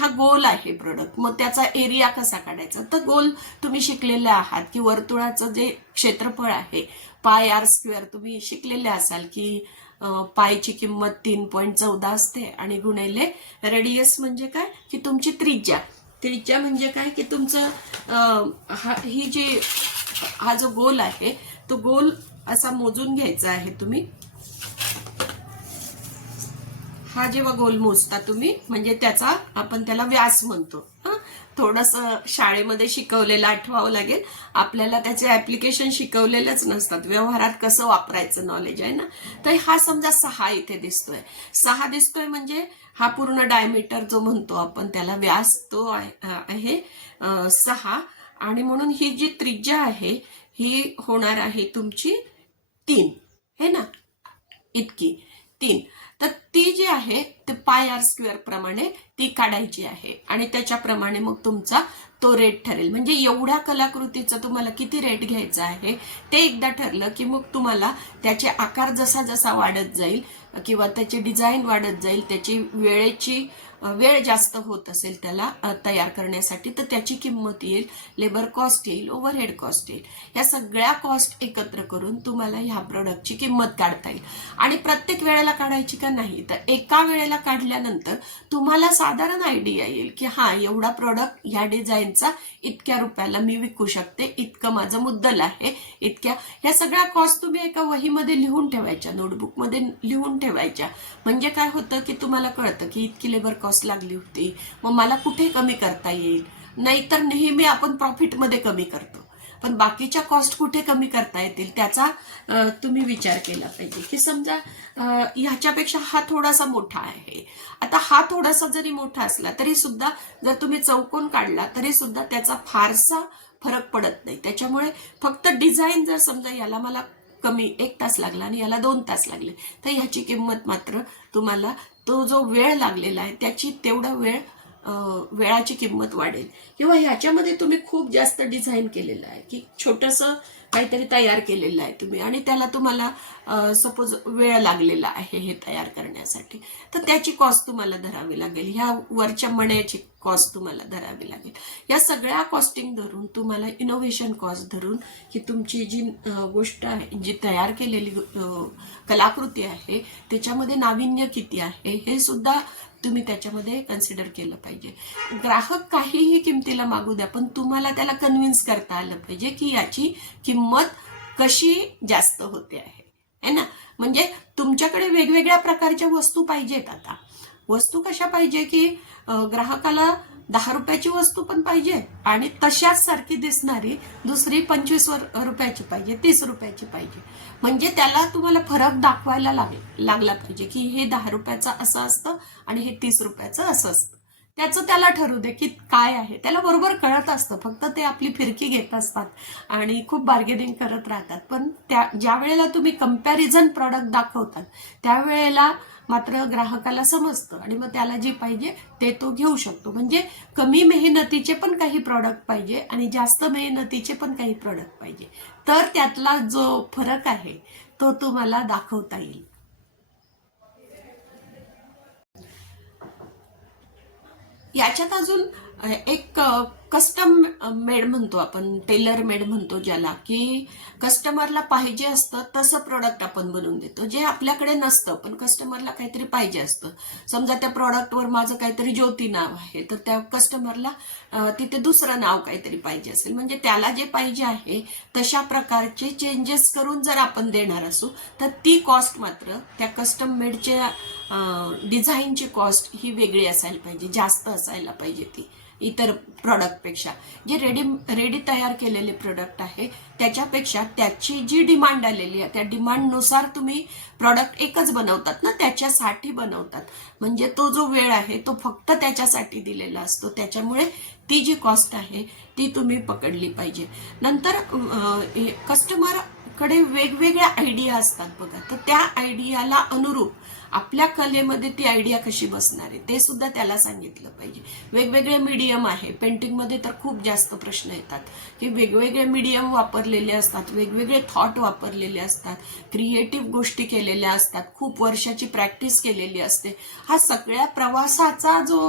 हा गोल आहे प्रोडक्ट मग त्याचा एरिया कसा काढायचा? तर गोल तुम्ही शिकलेले आहात की वर्तुळाचं जे क्षेत्रफळ आहे पाय आर स्क्वेअर तुम्ही शिकलेले असाल की पायची किंमत तीन पॉईंट चौदा असते आणि गुणेले रेडियस म्हणजे काय? की तुमची त्रिज्या. त्रिज्या म्हणजे काय? की तुमचं हा ही जी हा जो गोल आहे तो गोल असा मोजून घ्यायचा आहे तुम्ही. हा जेव्हा गोल मोजता तुम्ही म्हणजे त्याचा आपण त्याला व्यास म्हणतो. थोडंसं थोडस शाळेमध्ये शिकवलेलं आठवावं लागेल. आपल्याला त्याचे ऍप्लिकेशन शिकवलेलंच नसतात. व्यवहारात कसं वापरायचं नॉलेज आहे ना? तर हा समजा सहा इथे दिसतोय. सहा दिसतोय म्हणजे हा पूर्ण डायमीटर जो म्हणतो आपण त्याला व्यास तो आहे सहा. आणि म्हणून ही जी त्रिज्या आहे ही होणार आहे तुमची तीन. है ना? इतकी. तीन. तर ती जी आहे ते पाय आर स्क्वेअर प्रमाणे ती काढायची आहे. आणि त्याच्याप्रमाणे मग तुमचा तो रेट ठरेल. म्हणजे एवढ्या कलाकृतीचा तुम्हाला किती रेट घ्यायचा आहे ते एकदा ठरलं की मग तुम्हाला त्याचे आकार जसा जसा वाढत जाईल किंवा त्याची डिझाईन वाढत जाईल त्याची वेळेची वेळ जास्त होत असेल त्याला तयार करण्यासाठी तर त्याची किंमत येईल लेबर कॉस्ट येईल ओव्हरहेड कॉस्ट येईल. या सगळ्या कॉस्ट एकत्र करून तुम्हाला ह्या प्रोडक्टची किंमत काढता येईल. आणि प्रत्येक वेळेला काढायची का नाही? तर एका वेळेला काढल्यानंतर तुम्हाला साधारण आयडिया येईल की हा एवढा प्रोडक्ट ह्या डिझाईनचा इतक्या रुपयाला मी विकू शकते. इतकं माझं मुद्दल आहे. इतक्या ह्या सगळ्या कॉस्ट तुम्ही एका वहीमध्ये लिहून ठेवायच्या. नोटबुकमध्ये लिहून ठेवायच्या. म्हणजे काय होतं की तुम्हाला कळतं की इतकी लेबर कॉस्ट लागली होती. मग मला कुठे कमी करता येईल? नाहीतर नेहमी आपण प्रॉफिटमध्ये कमी करतो. पण बाकीच्या कॉस्ट कुठे कमी करता येतील त्याचा तुम्ही विचार केला पाहिजे. की समजा ह्याच्यापेक्षा हा थोडासा मोठा आहे. आता हा थोडासा जरी मोठा असला तरी सुद्धा जर तुम्ही चौकोन काढला तरी सुद्धा त्याचा फारसा फरक पडत नाही. त्याच्यामुळे फक्त डिझाईन जर समजा याला मला कमी एक तास लागला आणि याला दोन तास लागले तर ह्याची किंमत मात्र तुम्हाला तो जो वेळ लागलेला आहे त्याची तेवढा वेळ वेळाची किंमत वाढेल. किंवा ह्याच्यामध्ये तुम्ही खूप जास्त डिझाईन केलेलं आहे की छोटंसं काहीतरी तयार केलेलं आहे तुम्ही आणि त्याला तुम्हाला सपोज वेळ लागलेला आहे हे तयार करण्यासाठी तर त्याची कॉस्ट तुम्हाला धरावी लागेल. ह्या वरच्या मण्याची कॉस्ट तुम्हाला धरावी लागेल. या सगळ्या कॉस्टिंग धरून तुम्हाला इनोव्हेशन कॉस्ट धरून की तुमची जी गोष्ट आहे जी तयार केलेली कलाकृती आहे त्याच्यामध्ये नाविन्य किती आहे हे सुद्धा तुम्ही त्याच्यामध्ये कन्सिडर केलं पाहिजे. ग्राहक काहीही किमतीला मागू द्या पण तुम्हाला त्याला कन्व्हिन्स करता आलं पाहिजे की याची किंमत कशी जास्त होते आहे. है ना? म्हणजे तुमच्याकडे वेगवेगळ्या प्रकारच्या वस्तू पाहिजेत आता. वस्तू कशा पाहिजे की ग्राहकाला दहा रुपयाची वस्तू पण पाहिजे आणि तशाच सारखी दिसणारी दुसरी पंचवीस रुपयाची पाहिजे तीस रुपयाची पाहिजे. म्हणजे त्याला तुम्हाला फरक दाखवायला लाग लागला पाहिजे की हे दहा रुपयाचं असं असतं आणि हे तीस रुपयाचं असं असतं. त्याचं त्याला ठरू दे की काय आहे. त्याला बरोबर कळत असतं. फक्त ते आपली फिरकी घेत असतात आणि खूप बार्गेनिंग करत राहतात. पण त्या ज्या वेळेला तुम्ही कंपॅरिझन प्रॉडक्ट दाखवतात त्यावेळेला मात्र ग्राहकाला समजतं आणि मग त्याला जे पाहिजे ते तो घेऊ शकतो. म्हणजे कमी मेहनतीचे पण काही प्रॉडक्ट पाहिजे आणि जास्त मेहनतीचे पण काही प्रॉडक्ट पाहिजे. तर त्यातला जो फरक आहे तो तुम्हाला दाखवता येईल. याच्यात अजून एक कस्टम मेड म्हणतो आपण टेलर मेड म्हणतो ज्याला की कस्टमरला पाहिजे असतं तसं प्रोडक्ट आपण बनवून देतो. जे आपल्याकडे नसतं पण कस्टमरला काहीतरी पाहिजे असतं. समजा त्या प्रॉडक्टवर माझं काहीतरी ज्योती नाव आहे तर त्या कस्टमरला तिथे दुसरं नाव काहीतरी पाहिजे असेल. म्हणजे त्याला जे पाहिजे आहे तशा प्रकारचे चेंजेस करून जर आपण देणार असू तर ती कॉस्ट मात्र त्या कस्टम मेडच्या डिझाईनची कॉस्ट ही वेगळी असायला पाहिजे जास्त असायला पाहिजे ती इतर प्रॉडक्टपेक्षा. जे रेडी रेडी तयार केलेले प्रोडक्ट आहे त्याच्यापेक्षा त्याची जी डिमांड आलेली आहे त्या डिमांडनुसार तुम्ही प्रॉडक्ट एकच बनवतात ना त्याच्यासाठी बनवतात. म्हणजे तो जो वेळ आहे तो फक्त त्याच्यासाठी दिलेला असतो. त्याच्यामुळे ती जी कॉस्ट आहे ती तुम्ही पकडली पाहिजे. नंतर कस्टमर कडे वेगवेगळ्या आयडिया असतात बघा. तर त्या आयडियाला अनुरूप आपल्या कलेमध्ये ती आयडिया कशी बसणार आहे ते सुद्धा त्याला सांगितलं पाहिजे. वेगवेगळे मीडियम आहे. पेंटिंगमध्ये तर खूप जास्त प्रश्न येतात की वेगवेगळे मीडियम वापरलेले असतात वेगवेगळे थॉट वापरलेले असतात क्रिएटिव्ह गोष्टी केलेल्या असतात खूप वर्षाची प्रॅक्टिस केलेली असते. हा सगळ्या प्रवासाचा जो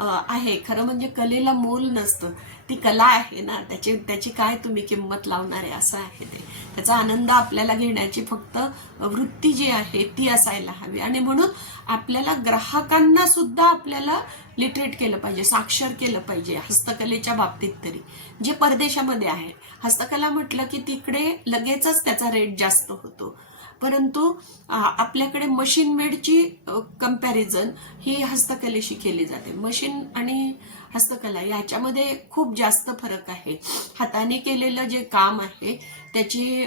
आहे खरं म्हणजे कलेला मोल नसतं. ती कला आहे ना त्याची त्याची काय तुम्ही किंमत लावणार आहे असं आहे ते. त्याचा आनंद आपल्याला घेण्याची फक्त वृत्ती जी आहे ती असायला हवी. आणि म्हणून आपल्याला ग्राहकांना सुद्धा आपल्याला लिटरेट केलं पाहिजे साक्षर केलं पाहिजे हस्तकलेच्या बाबतीत तरी. जे परदेशामध्ये आहे हस्तकला म्हटलं की तिकडे लगेचच त्याचा रेट जास्त होतो. परंतु आपल्याकडे मशीन मेडची कंपॅरिझन ही हस्तकलेशी केली जाते. मशीन आणि हस्तकला याच्यामध्ये खूप जास्त फरक आहे. हाताने केलेलं जे काम आहे त्याची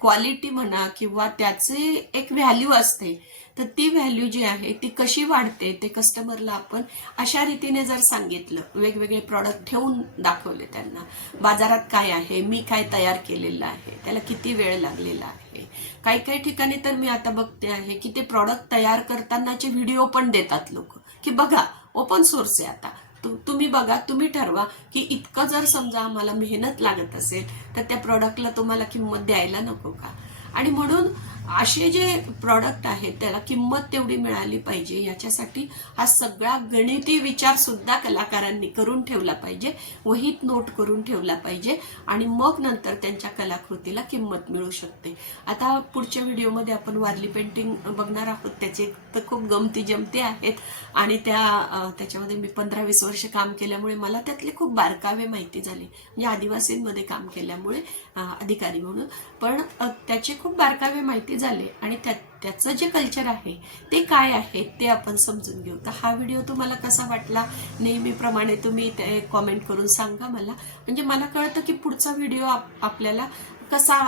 क्वालिटी म्हणा किंवा त्याचे एक व्हॅल्यू असते तर ती व्हॅल्यू जी आहे ती कशी वाढते ते कस्टमरला आपण अशा रीतीने जर सांगितलं वेगवेगळे प्रॉडक्ट ठेवून दाखवले त्यांना बाजारात काय आहे मी काय तयार केलेलं आहे त्याला किती वेळ लागलेला आहे काही काही ठिकाणी तर मी आता बघते आहे की ते प्रॉडक्ट तयार करतानाचे व्हिडिओ पण देतात लोक की बघा ओपन सोर्स आहे आता. तुम्ही बघा तुम्ही ठरवा की इतकं जर समजा आम्हाला मेहनत लागत असेल तर त्या प्रॉडक्टला तुम्हाला किंमत द्यायला नको का? आणि म्हणून असे जे प्रॉडक्ट आहेत त्याला किंमत तेवढी मिळाली पाहिजे. याच्यासाठी हा सगळा गणिती विचार सुद्धा कलाकारांनी करून ठेवला पाहिजे. वहीत नोट करून ठेवला पाहिजे. आणि मग नंतर त्यांच्या कलाकृतीला किंमत मिळू शकते. आता पुढच्या व्हिडिओमध्ये आपण वारली पेंटिंग बघणार आहोत. त्याचे तर खूप गमती जमती आहेत. आणि त्या त्याच्यामध्ये मी पंधरा वीस वर्ष काम केल्यामुळे मला त्यातले खूप बारकावे माहिती झाले. म्हणजे आदिवासींमध्ये काम केल्यामुळे अधिकारी म्हणून. पण त्याचे खूप बारकावे माहिती झाले आणि त्यात त्याचं जे कल्चर आहे ते काय आहे ते आपण समजून घेऊ. तर हा व्हिडिओ तुम्हाला कसा वाटला नेहमीप्रमाणे तुम्ही ते कॉमेंट करून सांगा मला. म्हणजे मला कळतं की पुढचा व्हिडिओ आप- आपल्याला कसा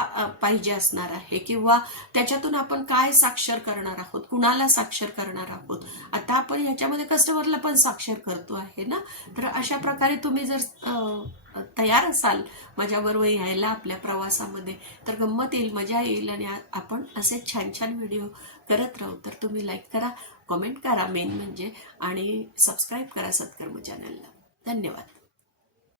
पाहिजे असणार आहे किंवा त्याच्यातून आपण काय साक्षर करणार आहोत कुणाला साक्षर करणार आहोत. आता आपण ह्याच्यामध्ये कस्टमरला पण साक्षर करतो आहे ना? तर अशा प्रकारे तुम्ही जर तयार असाल माझ्याबरोबर यायला आपल्या प्रवासामध्ये तर गंमत येईल मजा येईल आणि आपण असे छान छान व्हिडिओ व्हिडिओ करत राहू तर तुम्ही लाईक करा कमेंट करा मेन म्हणजे आणि सबस्क्राईब करा सत्कर्म चॅनलला धन्यवाद.